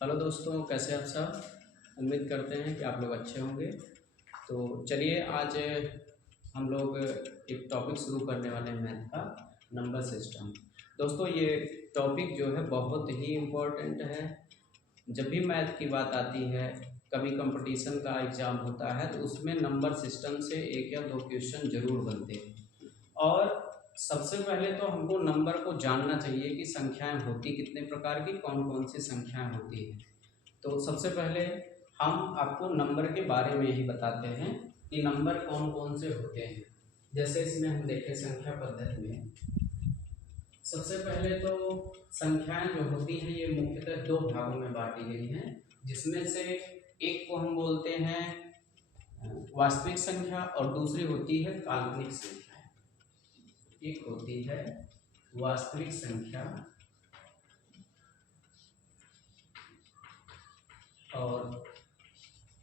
Hello दोस्तों, कैसे आप सब। उम्मीद करते हैं कि आप लोग अच्छे होंगे। तो चलिए आज हम लोग एक टॉपिक शुरू करने वाले हैं मैथ का, नंबर सिस्टम। दोस्तों ये टॉपिक जो है बहुत ही इम्पोर्टेंट है। जब भी मैथ की बात आती है, कभी कंपटीशन का एग्ज़ाम होता है तो उसमें नंबर सिस्टम से एक या दो क्वेश्चन जरूर बनते हैं। और सबसे पहले तो हमको नंबर को जानना चाहिए कि संख्याएं होती कितने प्रकार की, कौन कौन सी संख्याएं होती हैं। तो सबसे पहले हम आपको नंबर के बारे में ही बताते हैं कि नंबर कौन कौन से होते हैं। जैसे इसमें हम देखें संख्या पद्धति में, सबसे पहले तो संख्याएं जो होती हैं ये मुख्यतः दो भागों में बांटी गई हैं, जिसमें से एक को हम बोलते हैं वास्तविक संख्या और दूसरी होती है काल्पनिक संख्या। एक होती है वास्तविक संख्या और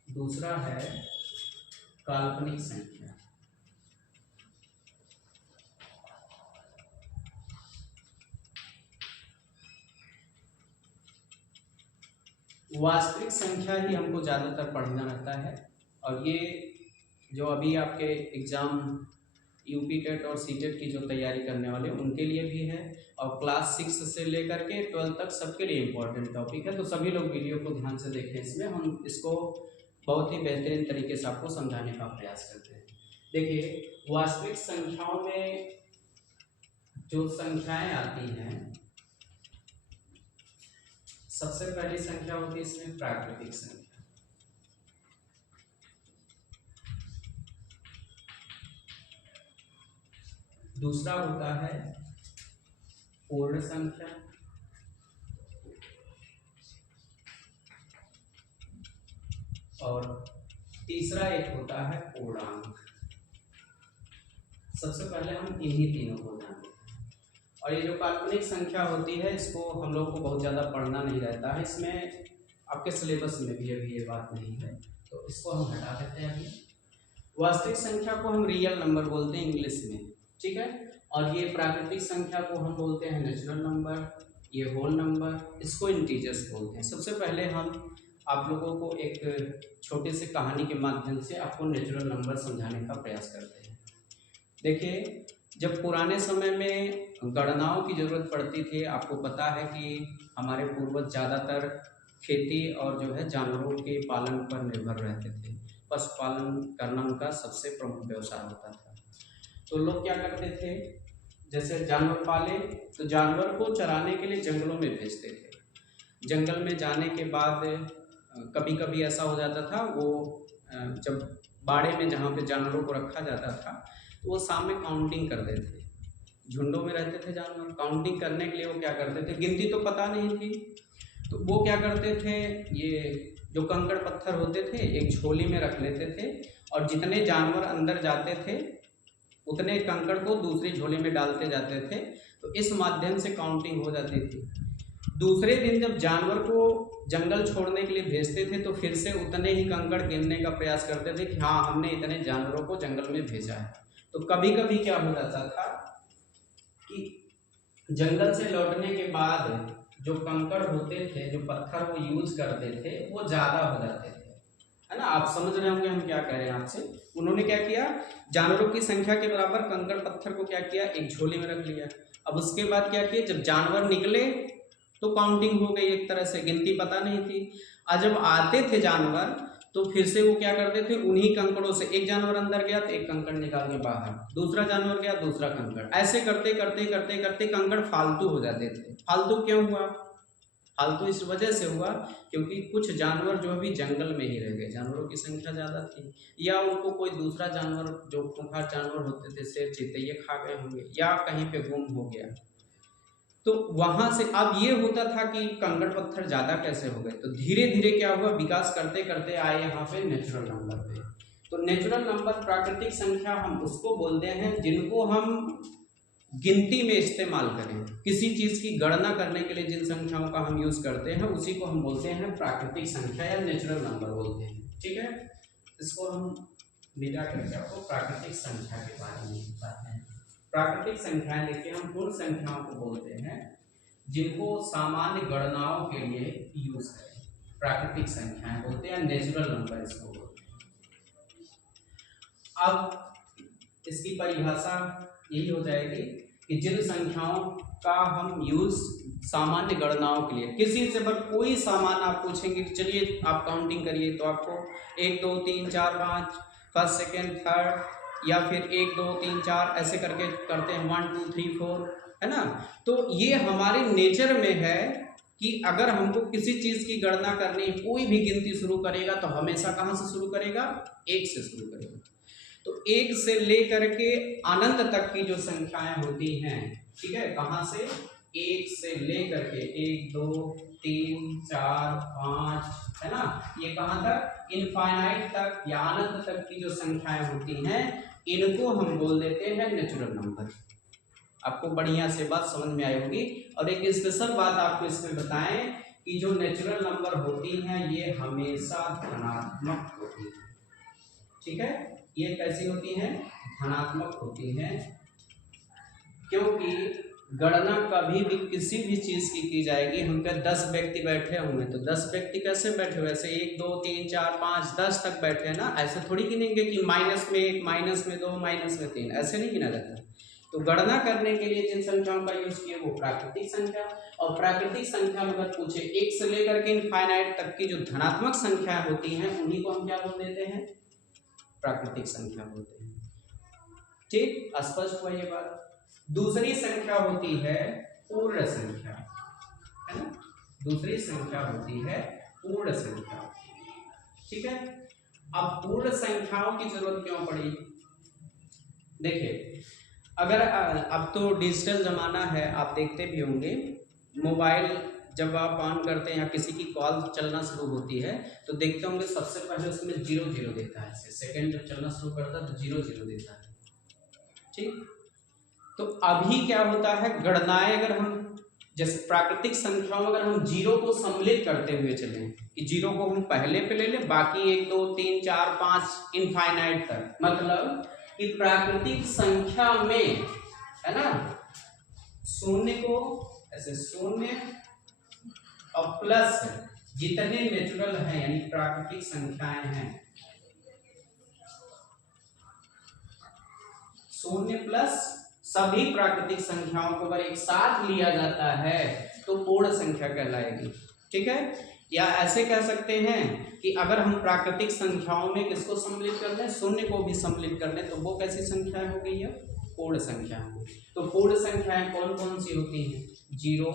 दूसरा है काल्पनिक संख्या। वास्तविक संख्या ही हमको ज़्यादातर पढ़ना रहता है, और ये जो अभी आपके एग्ज़ाम यूपी टेट और सी टेट की जो तैयारी करने वाले उनके लिए भी है, और क्लास 6 से लेकर के 12 तक सबके लिए इम्पोर्टेंट टॉपिक है। तो सभी लोग वीडियो को ध्यान से देखें, इसमें हम इसको बहुत ही बेहतरीन तरीके से आपको समझाने का प्रयास करते हैं। देखिए, वास्तविक संख्याओं में जो संख्याएं आती हैं, सबसे पहली संख्या होती है इसमें प्राकृतिक संख्या। दूसरा होता है पूर्ण संख्या, और तीसरा एक होता है पूर्णांक। सबसे पहले हम इन्हीं तीनों को जानते हैं। और ये जो काल्पनिक संख्या होती है इसको हम लोग को बहुत ज़्यादा पढ़ना नहीं रहता है, इसमें आपके सिलेबस में भी अभी ये बात नहीं है, तो इसको हम हटा देते हैं अभी। वास्तविक संख्या को हम रियल नंबर बोलते हैं इंग्लिश में, ठीक है। और ये प्राकृतिक संख्या को हम बोलते हैं नेचुरल नंबर, ये होल नंबर, इसको इंटीजर्स बोलते हैं। सबसे पहले हम आप लोगों को एक छोटे से कहानी के माध्यम से आपको नेचुरल नंबर समझाने का प्रयास करते हैं। देखिए, जब पुराने समय में गणनाओं की ज़रूरत पड़ती थी, आपको पता है कि हमारे पूर्वज ज़्यादातर खेती और जो है जानवरों के पालन पर निर्भर रहते थे। पशुपालन करना उनका सबसे प्रमुख व्यवसाय होता था। तो लोग क्या करते थे, जैसे जानवर पाले तो जानवर को चराने के लिए जंगलों में भेजते थे। जंगल में जाने के बाद कभी कभी ऐसा हो जाता था, वो जब बाड़े में जहाँ पे जानवरों को रखा जाता था तो वो सामने काउंटिंग करते थे। झुंडों में रहते थे जानवर, काउंटिंग करने के लिए वो क्या करते थे, गिनती तो पता नहीं थी, तो वो क्या करते थे, ये जो कंकड़ पत्थर होते थे एक झोली में रख लेते थे, और जितने जानवर अंदर जाते थे उतने कंकड़ को दूसरी झोली में डालते जाते थे। तो इस माध्यम से काउंटिंग हो जाती थी। दूसरे दिन जब जानवर को जंगल छोड़ने के लिए भेजते थे तो फिर से उतने ही कंकड़ गिनने का प्रयास करते थे कि हाँ, हमने इतने जानवरों को जंगल में भेजा है। तो कभी कभी क्या हो जाता था कि जंगल से लौटने के बाद जो कंकड़ होते थे, जो पत्थर वो यूज करते थे, वो ज्यादा हो जाते थे, है ना। आप समझ रहे होंगे हम क्या कह रहे हैं आपसे। उन्होंने क्या किया, जानवरों की संख्या के बराबर कंकड़ पत्थर को क्या किया, एक झोली में रख लिया। अब उसके बाद क्या किया, जब जानवर निकले तो काउंटिंग हो गई, एक तरह से गिनती पता नहीं थी। और जब आते थे जानवर तो फिर से वो क्या करते थे, उन्हीं कंकड़ों से एक जानवर अंदर गया तो एक कंकड़ निकाल के बाहर, दूसरा जानवर गया दूसरा कंकड़, ऐसे करते करते करते करते कंकड़ फालतू हो जाते थे। फालतू क्यों हुआ, फालतू इस वजह से हुआ क्योंकि कुछ जानवर जो अभी जंगल में ही रह गए, जानवरों की संख्या ज़्यादा थी, या उनको कोई दूसरा जानवर जो खूंखार जानवर होते थे, शेर चीते, ये खा गए होंगे, या कहीं पे गुम हो गया। तो वहां से अब ये होता था कि कंकड़ पत्थर ज़्यादा कैसे हो गए, तो धीरे धीरे क्या हुआ, विकास करते करते आए यहाँ पे नेचुरल नंबर पे। तो नेचुरल नंबर, प्राकृतिक संख्या, हम उसको बोलते हैं जिनको हम गिनती में इस्तेमाल करें। किसी चीज की गणना करने के लिए जिन संख्याओं का हम यूज करते हैं उसी को हम बोलते हैं प्राकृतिक संख्या या नेचुरल नंबर बोलते हैं, ठीक है। इसको हम मिला करके आपको प्राकृतिक संख्या के बारे में बताते हैं। प्राकृतिक संख्याएं देखिए, हम उन संख्याओं को बोलते हैं जिनको सामान्य गणनाओं के लिए यूज करें। प्राकृतिक संख्याएं बोलते हैं, नेचुरल नंबर इसको बोलते हैं। अब इसकी परिभाषा यही हो जाएगी कि जिन संख्याओं का हम यूज सामान्य गणनाओं के लिए, किसी से बस कोई सामान आप पूछेंगे कि चलिए आप काउंटिंग करिए, तो आपको 1 2 3 4 5 फर्स्ट सेकेंड थर्ड या फिर 1 2 3 4 ऐसे करके करते हैं 1 2 3 4, है ना। तो ये हमारे नेचर में है कि अगर हमको किसी चीज की गणना करनी, कोई भी गिनती शुरू करेगा तो हमेशा कहाँ से शुरू करेगा, 1 से शुरू करेगा। तो 1 से लेकर के अनंत तक की जो संख्याएं होती हैं, ठीक है, कहाँ से, 1 से लेकर के 1 2 3 4 5, है ना, ये कहाँ तक, इनफाइनाइट तक या अनंत तक की जो संख्याएं होती हैं, इनको हम बोल देते हैं नेचुरल नंबर। आपको बढ़िया से बात समझ में आई होगी। और एक स्पेशल बात आपको इसमें बताएं कि जो नेचुरल नंबर होती हैं ये हमेशा धनात्मक होती है, ठीक है। ये कैसी होती हैं, धनात्मक होती हैं, क्योंकि गणना कभी भी किसी भी चीज की जाएगी, हम क्या 10 व्यक्ति बैठे हुए तो 10 व्यक्ति कैसे बैठे हुए, ऐसे 1 2 3 4 5 10 तक बैठे हैं ना, ऐसे थोड़ी गिनेंगे कि माइनस में 1 माइनस में 2 माइनस में 3, ऐसे नहीं गिना जाता। तो गणना करने के लिए जिन संख्याओं का यूज किए वो प्राकृतिक संख्या, और प्राकृतिक संख्या में अगर पूछे 1 से लेकर के इनफाइनाइट तक की जो धनात्मक संख्या होती हैं उन्हीं को हम क्या बोल देते हैं, प्राकृतिक संख्या बोलते हैं। ठीक, स्पष्ट हुआ ये बात। दूसरी संख्या होती है पूर्ण संख्या, है ना, दूसरी संख्या होती है पूर्ण संख्या, ठीक है। अब पूर्ण संख्याओं की जरूरत क्यों पड़ी, देखिए अगर अब तो डिजिटल ज़माना है, आप देखते भी होंगे मोबाइल जब आप ऑन करते हैं या किसी की कॉल चलना शुरू होती है तो देखते होंगे सबसे पहले उसमें 0 0 देता है, सेकंड जब चलना शुरू करता है तो 0 0 देता है, ठीक। तो अभी क्या होता है, गणनाएं अगर हम जैसे प्राकृतिक संख्याओं अगर हम 0 को सम्मिलित करते हुए चलें कि 0 को हम पहले पे ले लें, बाकी 1 2 3 4 5 इनफाइनाइट तक, मतलब कि प्राकृतिक संख्या में, है ना, शून्य को ऐसे शून्य और प्लस जितने नेचुरल हैं यानी प्राकृतिक संख्याएं हैं, शून्य प्लस सभी प्राकृतिक संख्याओं को अगर एक साथ लिया जाता है तो पूर्ण संख्या कहलाएगी, ठीक है। या ऐसे कह सकते हैं कि अगर हम प्राकृतिक संख्याओं में किसको सम्मिलित कर लें, शून्य को भी सम्मिलित कर लें तो वो कैसी संख्या हो गई है, पूर्ण संख्या। तो पूर्ण संख्याएं कौन कौन सी होती हैं, 0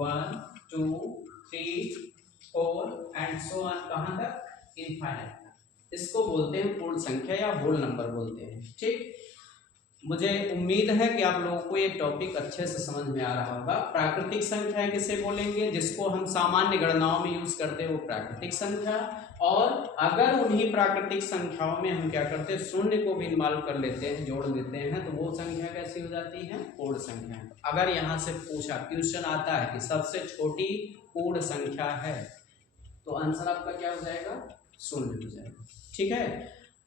1 2 3 4 एंड सो ऑन, कहाँ तक, इनफाइनाइट। इसको बोलते हैं पूर्ण संख्या या होल नंबर बोलते हैं, ठीक। मुझे उम्मीद है कि आप लोगों को ये टॉपिक अच्छे से समझ में आ रहा होगा। प्राकृतिक संख्या किसे बोलेंगे, जिसको हम सामान्य गणनाओं में यूज करते हैं वो प्राकृतिक संख्या, और अगर उन्हीं प्राकृतिक संख्याओं में हम क्या करते हैं, शून्य को भी इन्वॉल्व कर लेते हैं, जोड़ देते हैं, तो वो संख्या कैसी हो जाती है, पूर्ण संख्या। अगर यहाँ से पूछा, क्वेश्चन आता है कि सबसे छोटी पूर्ण संख्या है, तो आंसर आपका क्या हो जाएगा, शून्य हो जाएगा, ठीक है।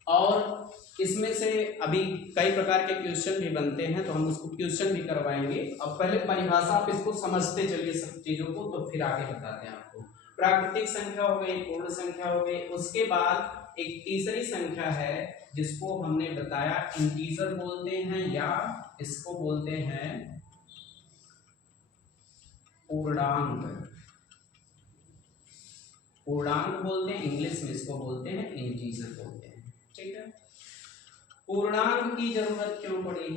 और इसमें से अभी कई प्रकार के क्वेश्चन भी बनते हैं तो हम उसको क्वेश्चन भी करवाएंगे। अब पहले परिभाषा आप इसको समझते चलिए सब चीजों को, तो फिर आगे बताते हैं आपको। प्राकृतिक संख्या हो गई, पूर्ण संख्या हो गई, उसके बाद एक तीसरी संख्या है जिसको हमने बताया इंटीजर बोलते हैं या इसको बोलते हैं पूर्णांक। पूर्णांक बोलते हैं, इंग्लिश में इसको बोलते हैं इंटीजर बोलते हैं, ठीक है। पूर्णांक की जरूरत क्यों पड़ी,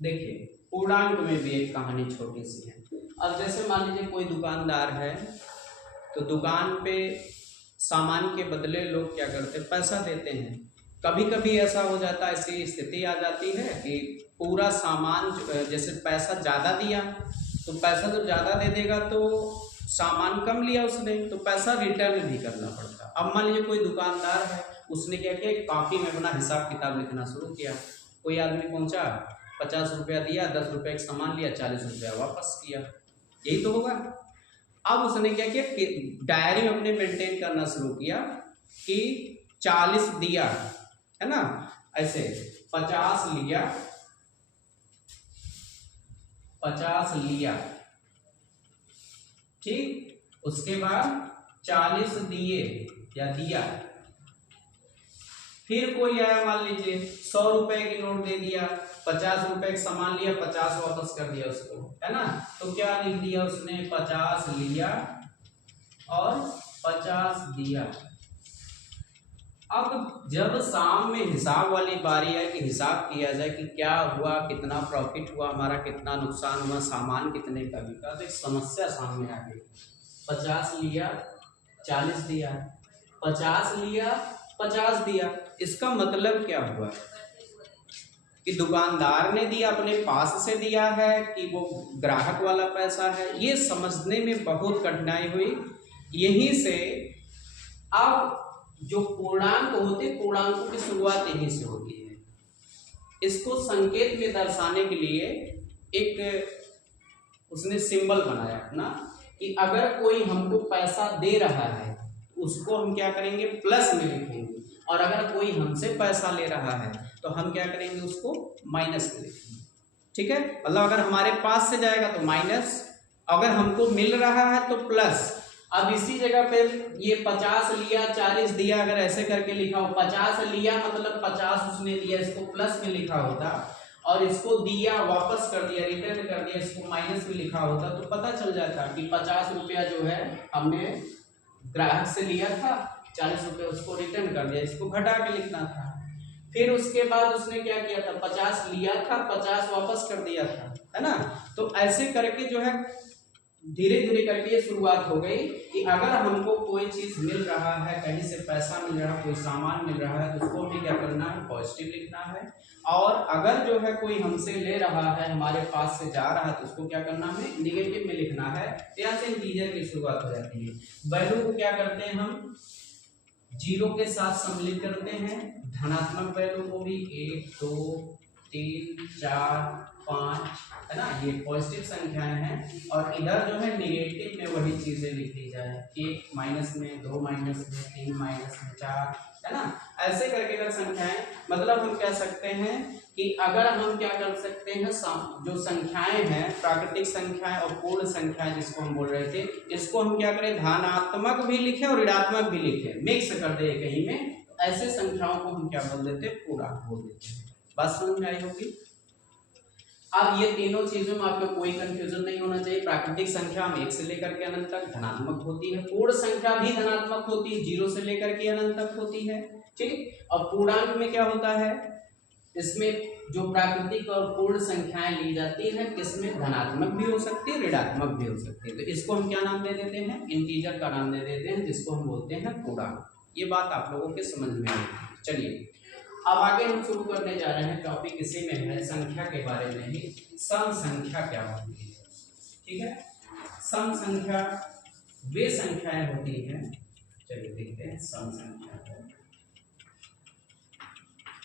देखिए पूर्णांक में भी एक कहानी छोटी सी है। अब जैसे मान लीजिए कोई दुकानदार है, तो दुकान पे सामान के बदले लोग क्या करते हैं, पैसा देते हैं। कभी कभी ऐसा हो जाता है, ऐसी स्थिति आ जाती है कि पूरा सामान जैसे पैसा ज़्यादा दिया तो पैसा जब ज़्यादा दे देगा तो सामान कम लिया उसने, तो पैसा रिटर्न भी करना पड़ता। अब मान लीजिए कोई दुकानदार है, उसने क्या किया, कॉपी में अपना हिसाब किताब लिखना शुरू किया। कोई आदमी पहुंचा, 50 रुपया दिया, 10 रुपये का सामान लिया, 40 रुपया वापस किया, यही तो होगा। अब उसने क्या किया कि डायरी में अपने मेंटेन करना शुरू किया कि 40 दिया, है ना, ऐसे 50 लिया, 50 लिया, ठीक। उसके बाद 40 दिए या दिया। फिर कोई आया, मान लीजिए 100 रुपए की नोट दे दिया, 50 रुपए का सामान लिया, 50 वापस कर दिया उसको, है ना। तो क्या लिख दिया उसने, 50 लिया और 50 दिया। अब जब शाम में हिसाब वाली बारी है कि हिसाब किया जाए कि क्या हुआ, कितना प्रॉफिट हुआ हमारा, कितना नुकसान हुआ, सामान कितने का बिका, तो एक समस्या सामने आ गई। 50 लिया 40 दिया, 50 लिया 50 दिया। इसका मतलब क्या हुआ कि दुकानदार ने दिया, अपने पास से दिया है कि वो ग्राहक वाला पैसा है, ये समझने में बहुत कठिनाई हुई। यहीं से अब जो पूर्णांक होते, पूर्णांकों की शुरुआत यहीं से होती है। इसको संकेत में दर्शाने के लिए एक उसने सिंबल बनाया अपना कि अगर कोई हमको पैसा दे रहा है उसको हम क्या करेंगे, प्लस में लिखेंगे, और अगर कोई हमसे पैसा ले रहा है तो हम क्या करेंगे, उसको माइनस में लिखेंगे। ठीक है, मतलब अगर हमारे पास से जाएगा तो माइनस, अगर हमको मिल रहा है तो प्लस। अब इसी जगह पे ये 50 लिया 40 दिया अगर ऐसे करके लिखा हो, 50 लिया मतलब 50 उसने दिया, इसको प्लस में लिखा होता, और इसको दिया वापस कर दिया, रिटर्न कर दिया, इसको माइनस में लिखा होता, तो पता चल जाता कि 50 रुपया जो है हमने ग्राहक से लिया था, 40 रुपये उसको रिटर्न कर दिया, इसको घटा के लिखना था। फिर उसके बाद उसने क्या किया था, 50 लिया था 50 वापस कर दिया था, है ना। तो ऐसे करके जो है धीरे धीरे करके ये शुरुआत हो गई कि अगर हमको कोई चीज मिल रहा है, कहीं से पैसा मिल रहा है, कोई सामान मिल रहा है, तो उसको हमें क्या करना है, पॉजिटिव लिखना है। और अगर जो है कोई हमसे ले रहा है, हमारे पास से जा रहा है, तो उसको क्या करना है, निगेटिव में लिखना है। यहाँ से इंटीजर की शुरुआत हो जाती है। वैल्यू को क्या करते हैं हम, जीरो के साथ सम्मिलित करते हैं, धनात्मक वैल्यू को भी 1 2 3 4 5, है ना, ये पॉजिटिव संख्याएं हैं। और इधर जो है निगेटिव में वही चीजें लिख दी जाए, 1 माइनस में, 2 माइनस में, 3 माइनस में, 4, है ना। ऐसे करके अगर संख्याएं, मतलब हम कह सकते हैं कि अगर हम क्या कर सकते हैं, जो संख्याएं हैं, प्राकृतिक संख्याएं और पूर्ण संख्याएं जिसको हम बोल रहे थे, इसको हम क्या करें, धनात्मक भी लिखें और ऋणात्मक भी लिखें, मिक्स कर दे कहीं में, ऐसे संख्याओं को हम क्या बोल देते, पूर्णांक बोल देते हैं। बात समझ में आई होगी। अब ये तीनों चीजों में आपको कोई कंफ्यूजन नहीं होना चाहिए। प्राकृतिक संख्या हम 1 से लेकर के अनंत तक धनात्मक होती है, पूर्ण संख्या भी धनात्मक होती है, 0 से लेकर के अनंत तक होती है, ठीक। और पूर्णांक में क्या होता है, इसमें जो प्राकृतिक और पूर्ण संख्याएं ली जाती है, किसमें धनात्मक भी हो सकती है, ऋणात्मक भी हो सकती है। तो इसको हम क्या नाम दे देते हैं, इंटीजर का नाम दे देते हैं, जिसको हम बोलते हैं पूर्णांक। ये बात आप लोगों के समझ में आई। चलिए अब आगे हम शुरू करने जा रहे हैं, टॉपिक इसी में है, संख्या के बारे में ही। सम संख्या क्या होती है, ठीक है। सम संख्या वे संख्याएं होती हैं, चलिए देखते हैं, सम संख्या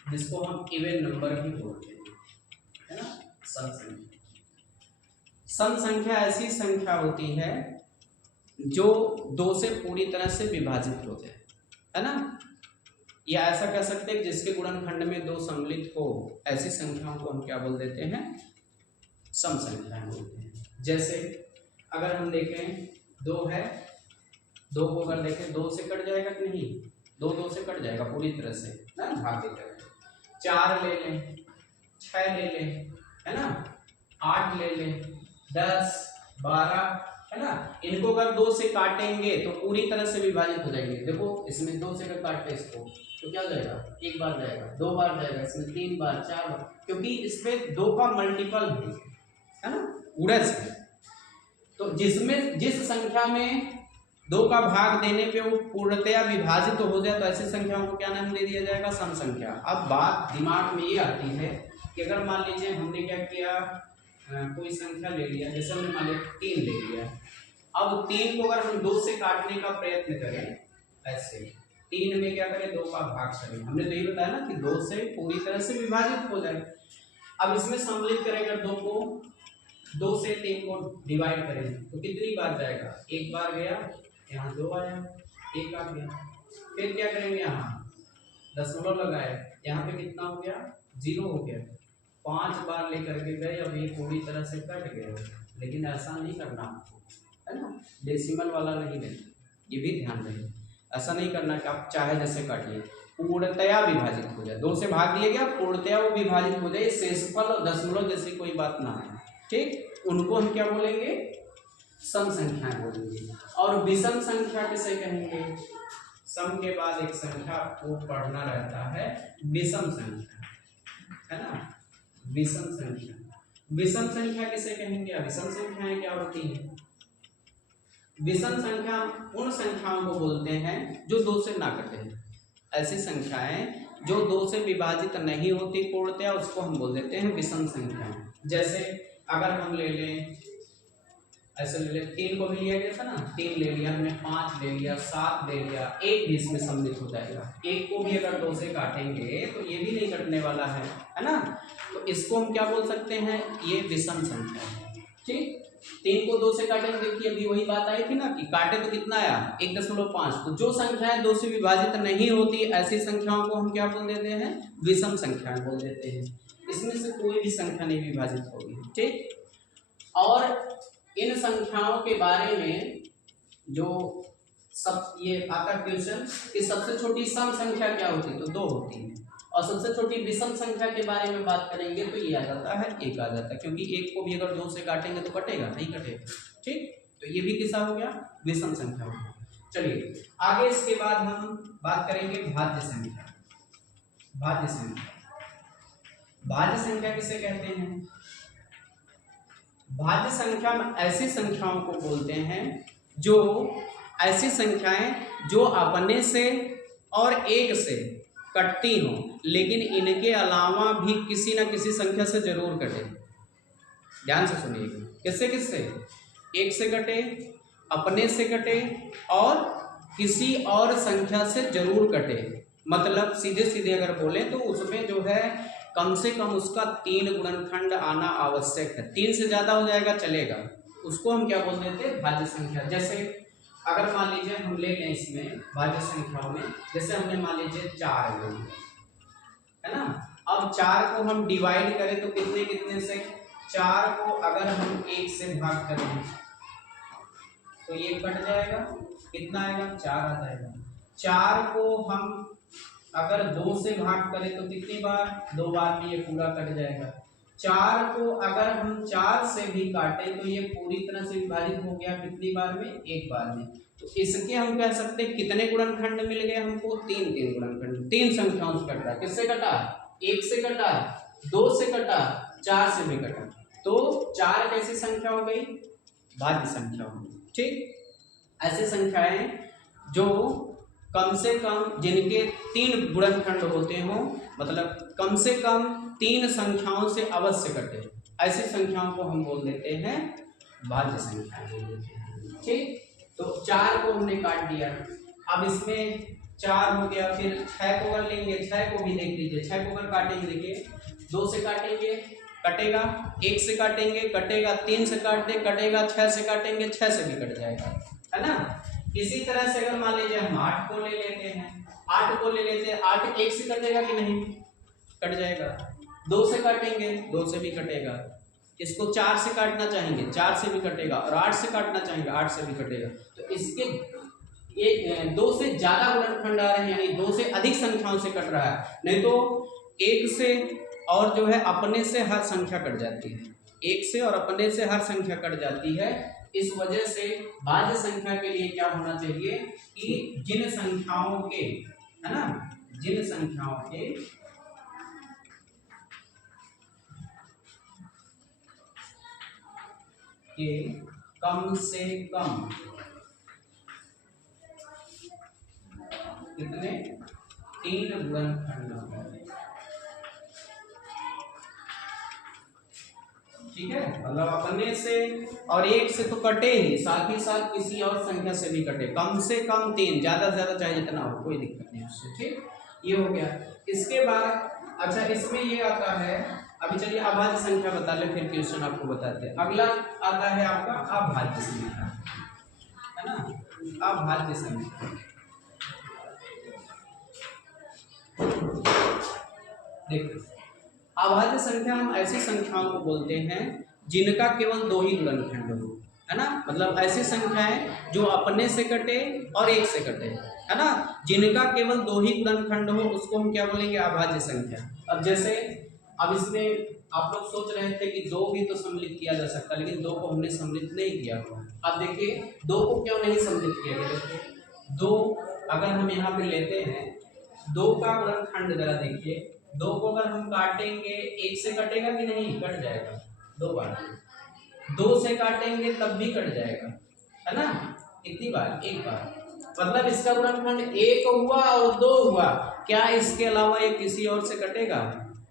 जिसको हम इवन नंबर भी बोलते हैं, है ना, सम संख्या। सम संख्या ऐसी संख्या होती है जो 2 से पूरी तरह से विभाजित हो जाए, है ना, या ऐसा कह सकते हैं जिसके गुणनखंड में 2 सम्मिलित हो, ऐसी संख्याओं को हम क्या बोल देते हैं, सम संख्याएं बोलते हैं। जैसे अगर हम देखें 2 है, 2 को अगर देखें 2 से कट जाएगा कि नहीं, 2 से कट जाएगा पूरी तरह से ना, भाग देकर 4 ले लें, 6 ले लें, है ना, 8 ले लें, 10 12, है ना। इनको अगर 2 से काटेंगे तो पूरी तरह से विभाजित हो जाएंगे। देखो इसमें 2 से अगर काटे इसको तो क्या जाएगा, 1 बार जाएगा, 2 बार जाएगा, इसमें 3 बार, 4 बार, क्योंकि इसमें 2 का मल्टीपल है ना, गुणज है। तो जिसमें जिस संख्या में 2 का भाग देने पे वो पूर्णतया विभाजित हो जाए, तो ऐसी संख्याओं को क्या नाम दे दिया जाएगा, सम संख्या। अब बात दिमाग में ये आती है कि अगर मान लीजिए हमने क्या किया, कोई संख्या ले लिया, जैसे हमने मान लिया 3 ले लिया। अब 3 को अगर हम 2 से काटने का प्रयत्न करें, ऐसे 3 में क्या करें, 2 का भाग करें, हमने तो ये बताया ना कि 2 से पूरी तरह से विभाजित हो जाए। अब इसमें सम्मिलित करेंगे 2 को, 2 से 3 को डिवाइड करेंगे तो कितनी बार जाएगा, 1 बार गया, यहाँ 2 आया, 1 आ गया। फिर क्या करेंगे, यहाँ दशमलव लगाए, यहाँ पे कितना हो गया, 0 हो गया। 5 बार लेकर के गए, अब ये पूरी तरह से कट गया, लेकिन ऐसा नहीं करना आपको, है ना, डेसिमल वाला नहीं लेना, ये भी ध्यान रहे। ऐसा नहीं करना कि आप चाहे जैसे काटिए, पूर्णतया विभाजित हो जाए, 2 से भाग दिया गया पूर्णतया वो विभाजित हो जाए, शेषफल और दशमलव जैसी कोई बात ना है, ठीक। उनको हम क्या बोलेंगे, सम संख्याएं बोलेंगे। और विषम संख्या किसे कहेंगे, सम के बाद एक संख्या को पढ़ना रहता है, विषम संख्या, है ना, विषम संख्या। विषम संख्या किसे कहेंगे, विषम संख्याएं क्या होती हैं, विषम संख्या उन संख्याओं को बोलते हैं जो 2 से ना कटे, ऐसी संख्याएं जो 2 से विभाजित नहीं होती पूर्णतया, उसको हम बोल देते हैं विषम संख्या। जैसे अगर हम ले लें, ऐसे ले लें, 3 को भी लिया गया था ना, 3 ले लिया हमने, 5 ले लिया, 7 ले लिया, 1 भी इसमें सम्मिलित हो जाएगा। 1 को भी अगर 2 से काटेंगे तो ये भी नहीं कटने वाला है ना, तो इसको हम क्या बोल सकते हैं, ये विषम संख्या है, ठीक। 3 को 2 से काटेंगे, देखिए अभी वही बात आई थी ना कि काटे तो कितना आया 1.5, तो जो संख्याएं 2 से विभाजित नहीं होती ऐसी संख्याओं को हम क्या बोल देते हैं, विषम संख्याएं बोल देते हैं। इसमें से कोई भी संख्या नहीं विभाजित होगी, ठीक। और इन संख्याओं के बारे में जो सब ये आता क्वेश्चन कि सबसे छोटी सम संख्या क्या होती है, तो 2 होती है, और सबसे छोटी विषम संख्या के बारे में बात करेंगे तो ये आ जाता है 1 आ जाता है, क्योंकि 1 को भी अगर 2 से काटेंगे तो कटेगा नहीं, कटेगा, ठीक। तो ये भी किसा हो गया, विषम संख्या हो गया। चलिए आगे इसके बाद हम बात करेंगे भाज्य संख्या। भाज्य संख्या, भाज्य संख्या किसे कहते हैं, भाज्य संख्या में ऐसी संख्याओं को बोलते हैं जो ऐसी संख्याएं जो अपने से और 1 से कटती हो, लेकिन इनके अलावा भी किसी न किसी संख्या से जरूर कटे। ध्यान से सुनिएगा, किससे किससे, 1 से कटे, अपने से कटे, और किसी और संख्या से जरूर कटे। मतलब सीधे सीधे अगर बोले तो उसमें जो है कम से कम उसका 3 गुणनखंड आना आवश्यक है, 3 से ज्यादा हो जाएगा चलेगा, उसको हम क्या बोल देते हैं, भाज्य संख्या। जैसे अगर मान लीजिए हम ले लें इसमें भाज्य संख्याओं में, जैसे हमने मान लीजिए 4 ले लिया, है ना। अब 4 को हम डिवाइड करें तो कितने कितने से, 4 को अगर हम 1 से भाग करें तो ये कट जाएगा, कितना आएगा, 4 आ जाएगा। 4 को हम अगर 2 से भाग करें तो कितनी बार, 2 बार में ये पूरा कट जाएगा। 4 को अगर हम 4 से भी काटें तो ये पूरी तरह से विभाजित हो गया, कितनी बार में, 1 बार में। तो इसके हम कह सकते हैं कितने गुणनखंड मिल गए हमको, 3 गुणनखंड, 3 संख्याओं से कट रहा है। किससे कटा, 1 से कटा, 2 से कटा, 4 से भी कटा, तो 4 कैसी संख्या हो गई, भाज्य संख्या हो गई, ठीक। ऐसी संख्याएं जो कम से कम जिनके 3 गुणनखंड होते हो, मतलब कम से कम 3 संख्याओं से अवश्य कटे, ऐसी संख्याओं को हम बोल देते हैं भाज्य संख्या बोल देते हैं, ठीक। तो 4 को हमने काट दिया, अब इसमें 4 हो गया, फिर 6 को कर लेंगे, 6 को भी देख लीजिए, 6 को अगर काटेंगे, देखिए 2 से काटेंगे कटेगा, 1 से काटेंगे कटेगा, 3 से काट दे कटेगा, 6 से काटेंगे 6 से भी कट जाएगा, है ना। इसी तरह से अगर मान लीजिए हम 8 को ले लेते हैं, 8 को ले लेते हैं, 8 1 से कटेगा कि नहीं, कट जाएगा। 2 से काटेंगे, 2 से भी कटेगा। इसको 4 से काटना चाहेंगे, 4 से भी कटेगा, और 8 से काटना चाहेंगे, 8 से भी कटेगा। तो इसके 2 से ज्यादा गुणनखंड आ रहे हैं, यानी 2 से अधिक संख्याओं से कट रहा है, नहीं तो 1 से और जो है अपने से हर संख्या कट जाती है, 1 से और अपने से हर संख्या कट जाती है। इस वजह से भाज्य संख्या के लिए क्या होना चाहिए कि जिन संख्याओं के, है ना, जिन संख्याओं के कम से कम कितने, 3 गुणनखंड होगा, ठीक है। मतलब अपने से और 1 से तो कटे ही, साथ ही साथ किसी और संख्या से भी कटे, कम से कम 3, ज्यादा से ज्यादा चाहे जितना हो, कोई दिक्कत नहीं उससे, ठीक। ये हो गया। इसके बाद अच्छा इसमें ये आता है, अभी चलिए अभाज्य संख्या बता ले, फिर क्वेश्चन आपको बताते हैं। अगला आता है आपका अभाज्य संख्या, है ना, अभाज्य संख्या। देखो अभाज्य संख्या हम ऐसी संख्याओं को बोलते हैं जिनका केवल 2 ही गुणनखंड हो, है ना, मतलब ऐसी संख्याएं जो अपने से कटे और एक से कटे, है ना, जिनका केवल दो ही गुणनखंड हो उसको हम क्या बोलेंगे, अभाज्य संख्या। अब जैसे अब इसमें आप लोग सोच रहे थे कि दो भी तो सम्मिलित किया जा सकता है, लेकिन दो को हमने सम्मिलित नहीं किया हुआ। अब देखिए दो को क्यों नहीं सम्मिलित किया गया, देखिए दो अगर हम यहाँ पे लेते हैं, दो का गुणनखंड जरा देखिए, दो को अगर हम काटेंगे एक से कटेगा कि नहीं, कट जाएगा, दो बार, दो से काटेंगे तब भी कट जाएगा, है ना, कितनी बार, एक बार, मतलब इसका गुणनखंड एक हुआ और दो हुआ, क्या इसके अलावा ये किसी और से कटेगा,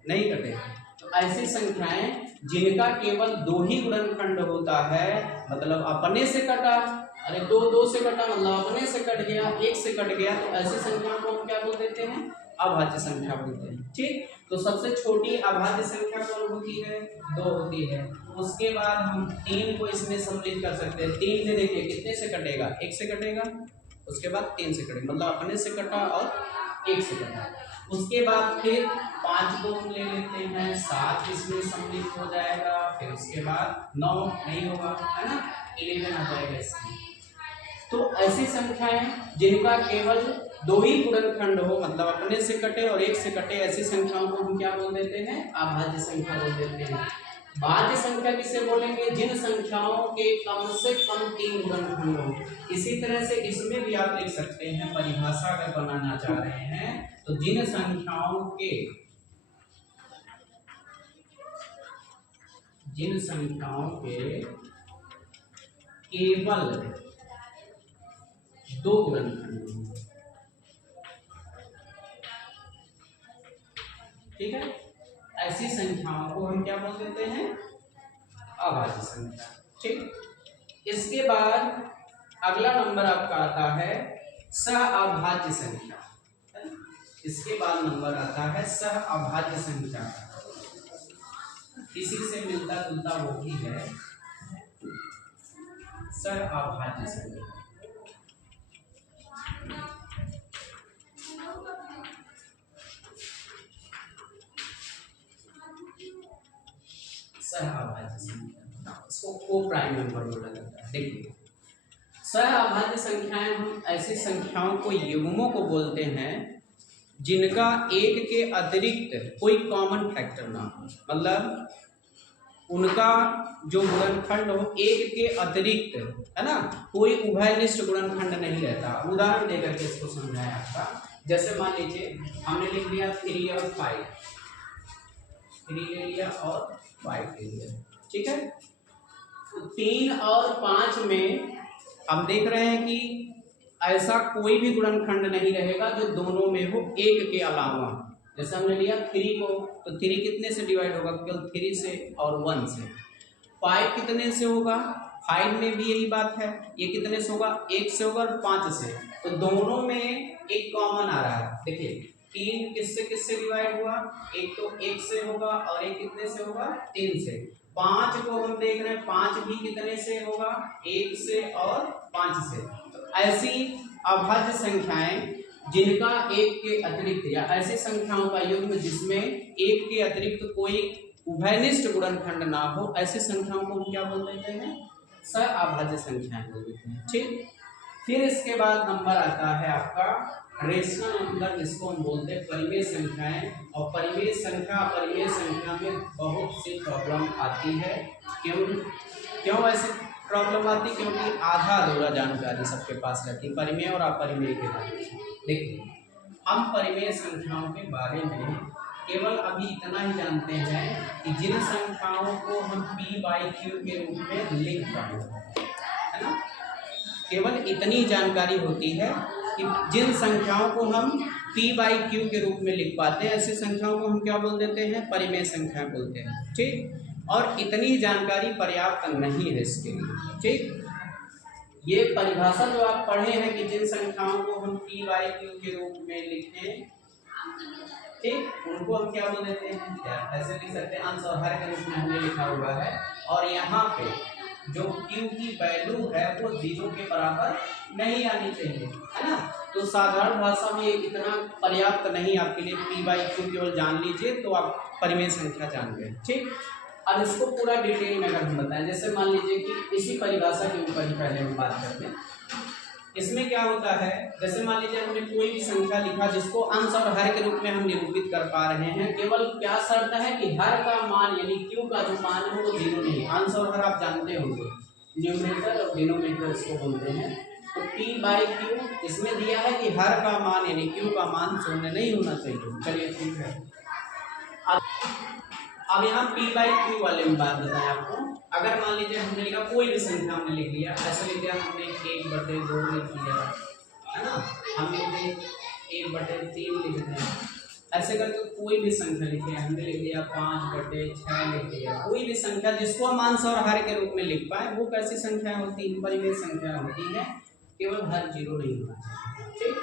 नहीं कटेगा। तो ऐसी संख्याएं जिनका केवल दो ही गुणनखंड होता है, मतलब अपने से कटा, अरे दो दो से कटा मतलब अपने से कट गया, एक से कट गया, तो ऐसी संख्या को हम क्या बोल देते हैं, अभाज्य संख्या बोलते हैं। ठीक, तो सबसे छोटी अभाज्य संख्या कौन होती है, दो होती है। उसके बाद हम तीन को इसमें सम्मिलित कर सकते हैं, तीन में देखिए कितने से कटेगा, एक से कटेगा, उसके बाद तीन से कटेगा, मतलब अपने से कटा और एक से कटा। उसके बाद फिर पाँच को हम ले लेते हैं, सात इसमें सम्मिलित हो जाएगा, फिर उसके बाद नौ नहीं होगा, है ना, 11 आ जाएगा इसमें। तो ऐसी संख्याएं जिनका केवल दो ही गुणनखंड हो, मतलब अपने से कटे और एक से कटे, ऐसी संख्याओं को हम क्या बोल देते हैं, अभाज्य संख्या बोल देते हैं। भाज्य संख्या किसे बोलेंगे, जिन संख्याओं के कम से कम तीन गुणनखंड हो। इसी तरह से इसमें भी आप लिख सकते हैं, परिभाषा अगर बनाना चाह रहे हैं तो जिन संख्याओं के केवल दो गुणनखंड हो, ठीक है, ऐसी संख्याओं को हम क्या बोल देते हैं, अभाज्य संख्या। ठीक, इसके बाद अगला नंबर आपका आता है सहअभाज्य संख्या। इसके बाद नंबर आता है सहअभाज्य संख्या, इसी से मिलता जुलता वो ही है सहअभाज्य संख्या। सहअभाज्य संख्या, इसको को प्राइम नंबर बोला जाता है। देखिए सहअभाज्य संख्याएं, हम ऐसी संख्याओं को, युग्मों को बोलते हैं जिनका एक के अतिरिक्त कोई कॉमन फैक्टर ना हो, मतलब उनका जो गुणनखंड हो एक के अतिरिक्त, है ना, कोई उभयनिष्ठ गुणनखंड नहीं रहता। उदाहरण देकर के इसको समझाएं आपका, जैसे मान लीजिए हमने लिख लिया 3 और 5, 3 ले लिया और 5 ले लिया, ठीक है। तो 3 और 5 में हम देख रहे हैं कि ऐसा कोई भी गुणनखंड नहीं रहेगा जो दोनों में हो एक के अलावा। जैसे हमने लिया 3 को, तो 3 कितने से डिवाइड होगा, केवल 3 से और 1 से। 5 कितने से होगा, 5 में भी यही बात है, ये कितने से होगा, 1 से होगा और 5 से। तो दोनों में एक कॉमन आ रहा है। देखिए 3 किससे डिवाइड हुआ, एक तो 1 से होगा और एक कितने से होगा, 3 से। 5 को हम देख रहे हैं, 5 भी कितने से होगा, 1 से और 5 से। तो ऐसी अभाज्य संख्याएं जिनका एक के अतिरिक्त, या ऐसी संख्याओं का युग्म जिसमें एक के अतिरिक्त कोई उभयनिष्ठ गुणनखंड ना हो, ऐसी संख्याओं को हम क्या बोल देते हैं, सहअभाज्य संख्याएं बोल देते हैं। ठीक, फिर इसके बाद नंबर आता है आपका रेशनल नंबर, जिसको हम बोलते हैं परिमेय संख्याएं। और परिमेय संख्या में बहुत सी प्रॉब्लम आती है। क्यों ऐसी प्रॉब्लम आती, क्योंकि आधा अधूरा जानकारी सबके पास रहती है परिमेय और अपरिमेय के बारे में। देखिए हम परिमेय संख्याओं के बारे में केवल अभी इतना ही जानते हैं कि जिन संख्याओं को हम p/q के रूप में लिख पाए, है ना, केवल इतनी जानकारी होती है कि जिन संख्याओं को हम p/q के रूप में लिख पाते हैं, ऐसी संख्याओं को हम क्या बोल देते हैं, परिमेय संख्या बोलते हैं। ठीक, और इतनी जानकारी पर्याप्त नहीं है इसके लिए। ठीक, ये परिभाषा जो आप पढ़े हैं कि जिन संख्याओं को हम p/q के रूप में लिखें, ठीक, उनको हम क्या बोल देते हैं, ऐसे लिख सकते हैं, अंश और हर के रूप में हमने लिखा हुआ है। और यहाँ पे जो q की वैल्यू है वो 0 के बराबर नहीं आनी चाहिए, है ना। तो साधारण भाषा में इतना पर्याप्त नहीं आपके लिए, p/q केवल जान लीजिए तो आप परिमेय संख्या जान गए। ठीक, अब इसको पूरा डिटेल में अगर हम बताएं, जैसे मान लीजिए कि इसी परिभाषा के ऊपर ही पहले हम बात करते हैं। इसमें क्या होता है, जैसे मान लीजिए हमने कोई भी संख्या लिखा जिसको अंश और हर के रूप में हम निरूपित कर पा रहे हैं, केवल क्या शर्त है कि हर का मान यानी q का जो मान है वो 0 नहीं। अंश और हर आप जानते होंगे, न्यूमरेटर और डिनोमिनेटर इसको बोलते हैं। तो p/q इसमें दिया है कि हर का मान यानी q का मान 0 नहीं होना चाहिए। चलिए ठीक है, अब यहाँ p/q वाले में बात बताएं आपको। अगर मान लीजिए हमने लिखा कोई भी संख्या हमने लिख लिया, ऐसे लिख दिया हमने 1/2 लिख लिया है ना, हमने 1/3 लिख दिया, ऐसे करके कोई भी संख्या लिखी है, हमने लिख दिया 5/6 लिख दिया। कोई भी संख्या जिसको हम अंश और हर के रूप में लिख पाए वो कैसी संख्या होती है, परिमेय संख्या होती है, केवल हर 0 नहीं होना चाहिए। ठीक,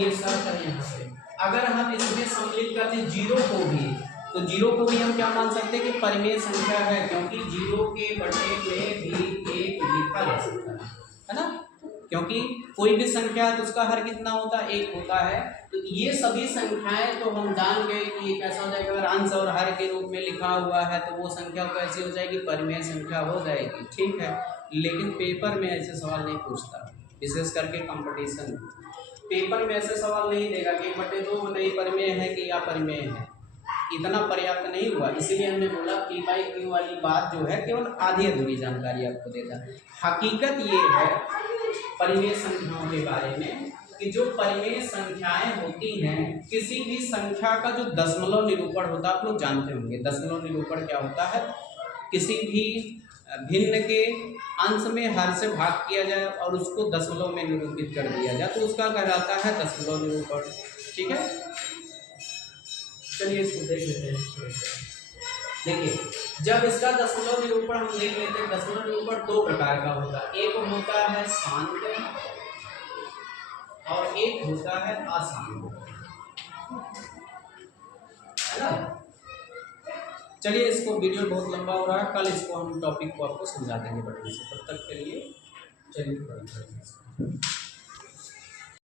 ये शर्त है यहाँ पे। अगर हम इसमें सम्मिलित करते 0 को भी, तो 0 को भी हम क्या मान सकते हैं कि परिमेय संख्या है, क्योंकि 0 के बटे में भी 1 लिखा जा सकता है ना, क्योंकि कोई भी संख्या है तो उसका हर कितना होता है, 1 होता है। तो ये सभी संख्याएं तो हम जान गए कि ये कैसा हो जाएगा, अगर अंश और हर के रूप में लिखा हुआ है तो वो संख्या कैसी हो जाएगी, परिमेय संख्या हो जाएगी। ठीक है, लेकिन पेपर में ऐसे सवाल नहीं पूछता, विशेष करके कंपटीशन पेपर में ऐसे सवाल नहीं देगा कि 1/2 नहीं परिमेय है कि या परिमेय है, इतना पर्याप्त नहीं हुआ। इसीलिए हमने बोला p/q वाली बात जो है केवल आधी अधूरी जानकारी आपको देता है। हकीकत ये है परिमेय संख्याओं के बारे में कि जो परिमेय संख्याएं होती हैं, किसी भी संख्या का जो दशमलव निरूपण होता है, आप लोग जानते होंगे दशमलव निरूपण क्या होता है, किसी भी भिन्न के अंश में हर से भाग किया जाए और उसको दशमलव में निरूपित कर दिया जाए तो उसका कहलाता है दशमलव निरूपण। ठीक है, चलिए इसको देख लेते हैं। देखिए, जब इसका दशमलव निरूपण हम देख लेते हैं, दशमलव निरूपण 2 प्रकार का होता है, एक होता है शांत और एक होता है अशांत, है ना। चलिए, इसको वीडियो बहुत लंबा हो रहा है, कल इसको हम टॉपिक को आपको समझा देंगे बढ़िया से। तब तक के लिए चलिए।